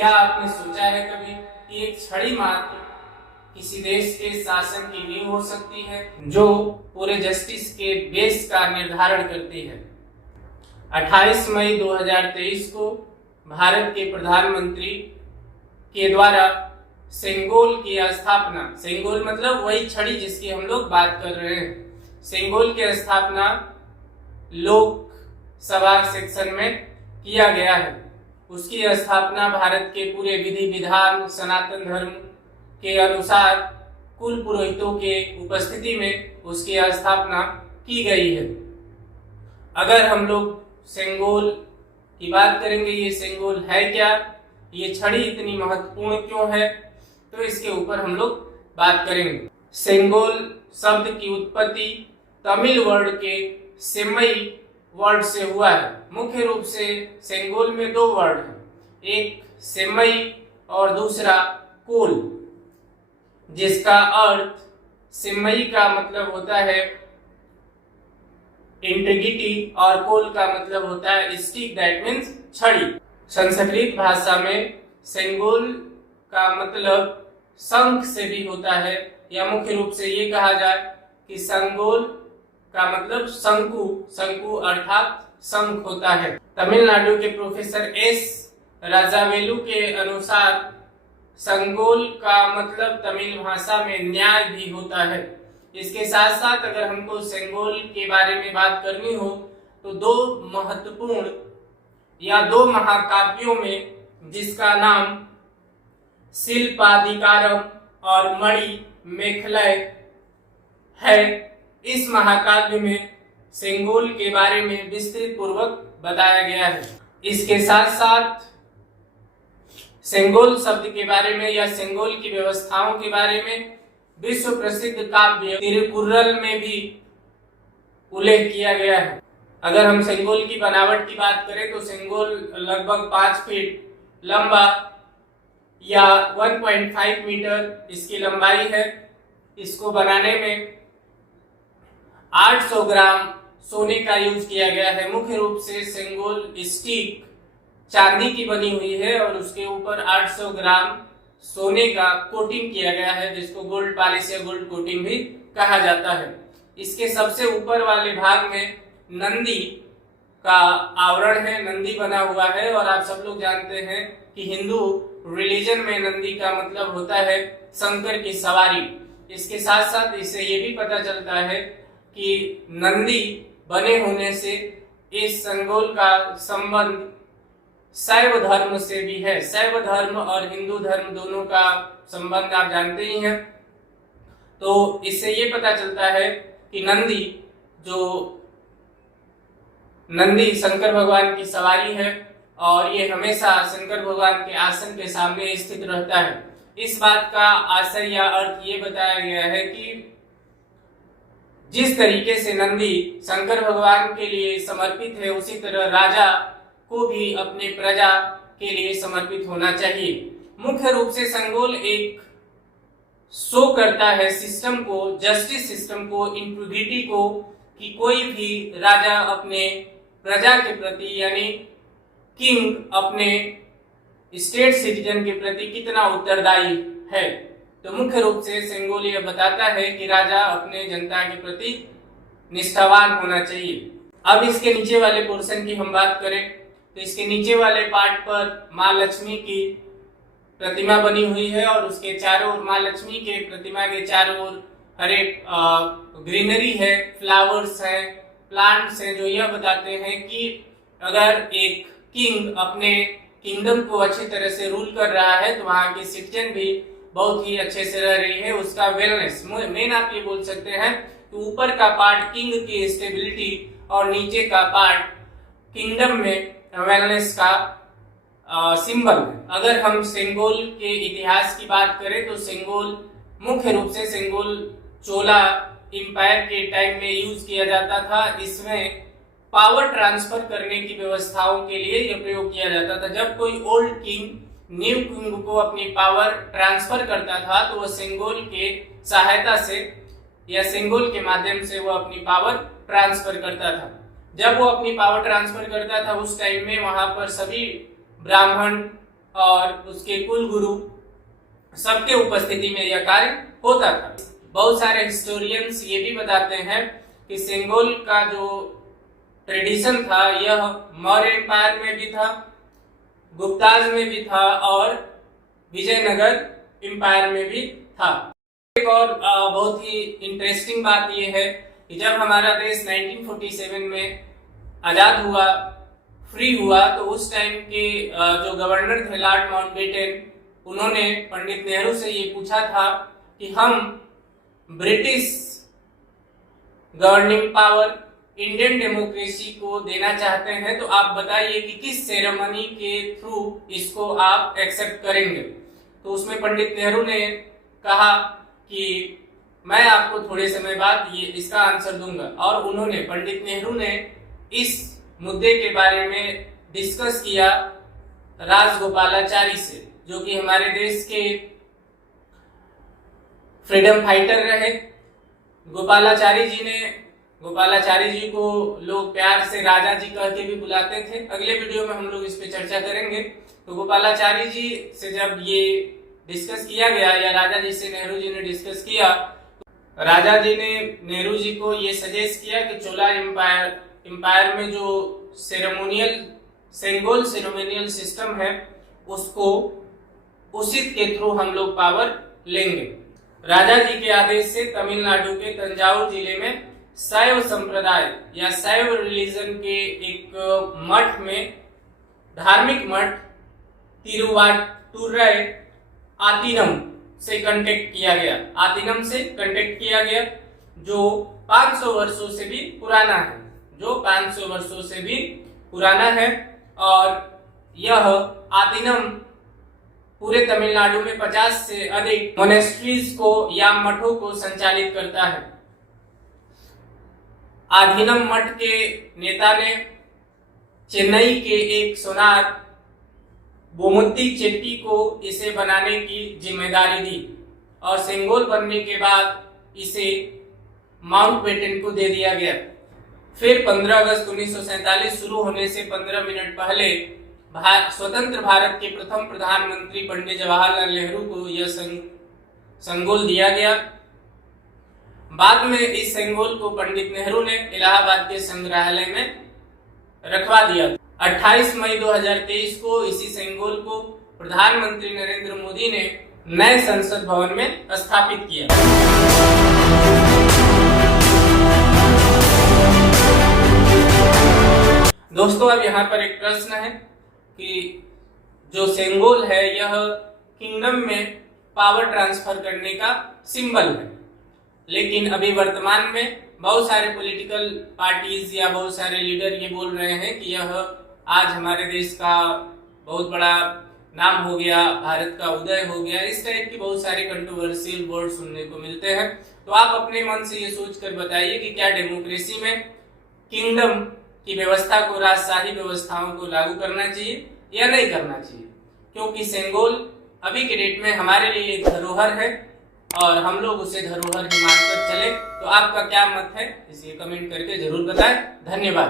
क्या आपने सोचा है कभी कि एक छड़ी मात्र किसी देश के शासन की नींव हो सकती है, जो पूरे जस्टिस के बेस का निर्धारण करती है। 28 मई 2023 को भारत के प्रधानमंत्री के द्वारा सेंगोल की स्थापना, सेंगोल मतलब वही छड़ी जिसकी हम लोग बात कर रहे हैं, सेंगोल की स्थापना लोकसभा सेक्शन में किया गया है। उसकी स्थापना भारत के पूरे विधि विधान सनातन धर्म के अनुसार कुल पुरोहितों के उपस्थिति में उसकी स्थापना की गई है। अगर हम लोग सेंगोल की बात करेंगे, ये सेंगोल है क्या, ये छड़ी इतनी महत्वपूर्ण क्यों है, तो इसके ऊपर हम लोग बात करेंगे। सेंगोल शब्द की उत्पत्ति तमिल वर्ड के सेमई वर्ड से हुआ है। मुख्य रूप से सेंगोल में दो वर्ड हैं, एक सेमई और दूसरा कोल, जिसका अर्थ सेमई का मतलब होता है इंटीग्रिटी और कोल का मतलब होता है स्टिक, दैट मीन्स छड़ी। संस्कृत भाषा में सेंगोल का मतलब शंख से भी होता है, या मुख्य रूप से ये कहा जाए कि संगोल का मतलब शंकु, शंकु अर्थात शंख होता है। तमिलनाडु के प्रोफेसर एस राजावेलु के अनुसार संगोल का मतलब तमिल भाषा में न्याय भी होता है। इसके साथ साथ अगर हमको सेंगोल के बारे में बात करनी हो तो दो महत्वपूर्ण या दो महाकाव्यों में, जिसका नाम शिल्पाधिकारम और मणि मेखलय है, इस महाकाव्य में सेंगोल के बारे में विस्तृत पूर्वक बताया गया है। इसके साथ साथ सेंगोल शब्द के बारे में या सेंगोल की व्यवस्थाओं के बारे में विश्व प्रसिद्ध काव्य तिरुकुर्रल में भी उल्लेख किया गया है। अगर हम सेंगोल की बनावट की बात करें तो सेंगोल लगभग 5 फीट लंबा या 1.5 मीटर इसकी लंबाई है। इसको बनाने में 800 ग्राम सोने का यूज किया गया है। मुख्य रूप से सेंगोल स्टिक चांदी की बनी हुई है और उसके ऊपर 800 ग्राम सोने का कोटिंग किया गया है, जिसको गोल्ड पॉलिश या गोल्ड कोटिंग भी कहा जाता है। इसके सबसे ऊपर वाले भाग में नंदी का आवरण है, नंदी बना हुआ है, और आप सब लोग जानते हैं कि हिंदू रिलीजन में नंदी का मतलब होता है शंकर की सवारी। इसके साथ साथ इससे ये भी पता चलता है कि नंदी बने होने से इस सेंगोल का संबंध शैव धर्म से भी है। शैव धर्म और हिंदू धर्म दोनों का संबंध आप जानते ही हैं। तो इससे ये पता चलता है कि नंदी शंकर भगवान की सवारी है और ये हमेशा शंकर भगवान के आसन के सामने स्थित रहता है। इस बात का आशय या अर्थ ये बताया गया है कि जिस तरीके से नंदी शंकर भगवान के लिए समर्पित है, उसी तरह राजा को भी अपने प्रजा के लिए समर्पित होना चाहिए। मुख्य रूप से सेंगोल एक शो करता है सिस्टम को, जस्टिस सिस्टम को, इंटीग्रिटी को, कि कोई भी राजा अपने प्रजा के प्रति यानी किंग अपने स्टेट सिटीजन के प्रति कितना उत्तरदायी है। तो मुख्य रूप से सेंगोल यह बताता है कि राजा अपने जनता के प्रति निष्ठावान होना चाहिए। अब इसके नीचे वाले पोर्शन की हम बात करें तो इसके नीचे वाले पार्ट पर माँ लक्ष्मी की प्रतिमा बनी हुई है और उसके चारों ओर, माँ लक्ष्मी के प्रतिमा के चारों ओर हरे ग्रीनरी है, फ्लावर्स है, प्लांट्स हैं, जो यह बताते हैं कि अगर एक किंग अपने किंगडम को अच्छी तरह से रूल कर रहा है तो वहां की सिटीजन भी बहुत ही अच्छे से रह रही है, उसका वेलनेस। मेन आप ये बोल सकते हैं कि ऊपर का पार्ट किंग की स्टेबिलिटी और नीचे का पार्ट किंगडम में वेलनेस का सिंबल है। अगर हम सेंगोल के इतिहास की बात करें तो सेंगोल मुख्य रूप से सेंगोल चोला इंपायर के टाइम में यूज किया जाता था। इसमें पावर ट्रांसफर करने की व्यवस्थाओं के लिए यह प्रयोग किया जाता था। जब कोई ओल्ड किंग न्यू किंग को अपनी पावर ट्रांसफर करता था तो वह सेंगोल के सहायता से या सेंगोल के माध्यम से वो अपनी पावर ट्रांसफर करता था। जब वो अपनी पावर ट्रांसफर करता था उस टाइम में वहां पर सभी ब्राह्मण और उसके कुल गुरु सबके उपस्थिति में यह कार्य होता था। बहुत सारे हिस्टोरियंस ये भी बताते हैं कि सेंगोल का जो ट्रेडिशन था यह मौर्य एम्पायर में भी था, गुप्ताज में भी था और विजयनगर एम्पायर में भी था। एक और बहुत ही इंटरेस्टिंग बात यह है कि जब हमारा देश 1947 में आजाद हुआ, फ्री हुआ, तो उस टाइम के जो गवर्नर थे लॉर्ड माउंटबेटन, उन्होंने पंडित नेहरू से ये पूछा था कि हम British governing power Indian democracy को देना चाहते हैं, तो आप बताइए कि किस सेरेमनी के थ्रू इसको आप एक्सेप्ट करेंगे। तो उसमें पंडित नेहरू ने कहा कि मैं आपको थोड़े समय बाद ये इसका आंसर दूंगा, और उन्होंने पंडित नेहरू ने इस मुद्दे के बारे में डिस्कस किया राजगोपालाचारी से, जो कि हमारे देश के फ्रीडम फाइटर रहे। गोपालाचारी जी को लोग प्यार से राजा जी कह के भी बुलाते थे। अगले वीडियो में हम लोग इस पे चर्चा करेंगे। तो गोपालाचारी जी से जब ये डिस्कस किया गया, या राजा जी से नेहरू जी ने डिस्कस किया, राजा जी ने नेहरू जी को ये सजेस्ट किया कि चोला एम्पायर में जो सेंगोल सेरेमोनियल सिस्टम है उसको उसी के थ्रू हम लोग पावर लेंगे। राजा जी के आदेश से तमिलनाडु के तंजावुर जिले में शैव संप्रदाय या शैव रिलीजन के एक मठ में, धार्मिक मठ तिरुवाटुरई आतीनम से कांटेक्ट किया गया, जो 500 वर्षों से भी पुराना है। और यह आतीनम पूरे तमिलनाडु में 50 से अधिक मोनेस्ट्रीज को या मठों को संचालित करता है। आधीनम मठ के नेता ने चेन्नई के एक सोनार बोमुत्ती चेट्टी को इसे बनाने की जिम्मेदारी दी, और सेंगोल बनने के बाद इसे माउंटबेटन को दे दिया गया। फिर 15 अगस्त 1947 शुरू होने से 15 मिनट पहले स्वतंत्र भारत के प्रथम प्रधानमंत्री पंडित जवाहरलाल नेहरू को यह सेंगोल दिया गया। बाद में इस सेंगोल को पंडित नेहरू ने इलाहाबाद के संग्रहालय में रखवा दिया। 28 मई 2023 को इसी सेंगोल को प्रधानमंत्री नरेंद्र मोदी ने नए संसद भवन में स्थापित किया। दोस्तों, अब यहाँ पर एक प्रश्न है कि जो सेंगोल है यह किंगडम में पावर ट्रांसफर करने का सिंबल है, लेकिन अभी वर्तमान में बहुत सारे पॉलिटिकल पार्टीज या बहुत सारे लीडर ये बोल रहे हैं कि यह आज हमारे देश का बहुत बड़ा नाम हो गया, भारत का उदय हो गया। इस टाइप की बहुत सारे कंट्रोवर्शियल वर्ड सुनने को मिलते हैं। तो आप अपने मन से ये सोच कर बताइए कि क्या डेमोक्रेसी में किंगडम की व्यवस्था को, राजशाही व्यवस्थाओं को लागू करना चाहिए या नहीं करना चाहिए, क्योंकि सेंगोल अभी के डेट में हमारे लिए एक धरोहर है और हम लोग उसे धरोहर ही मानकर चले। तो आपका क्या मत है, इसे कमेंट करके जरूर बताएं। धन्यवाद।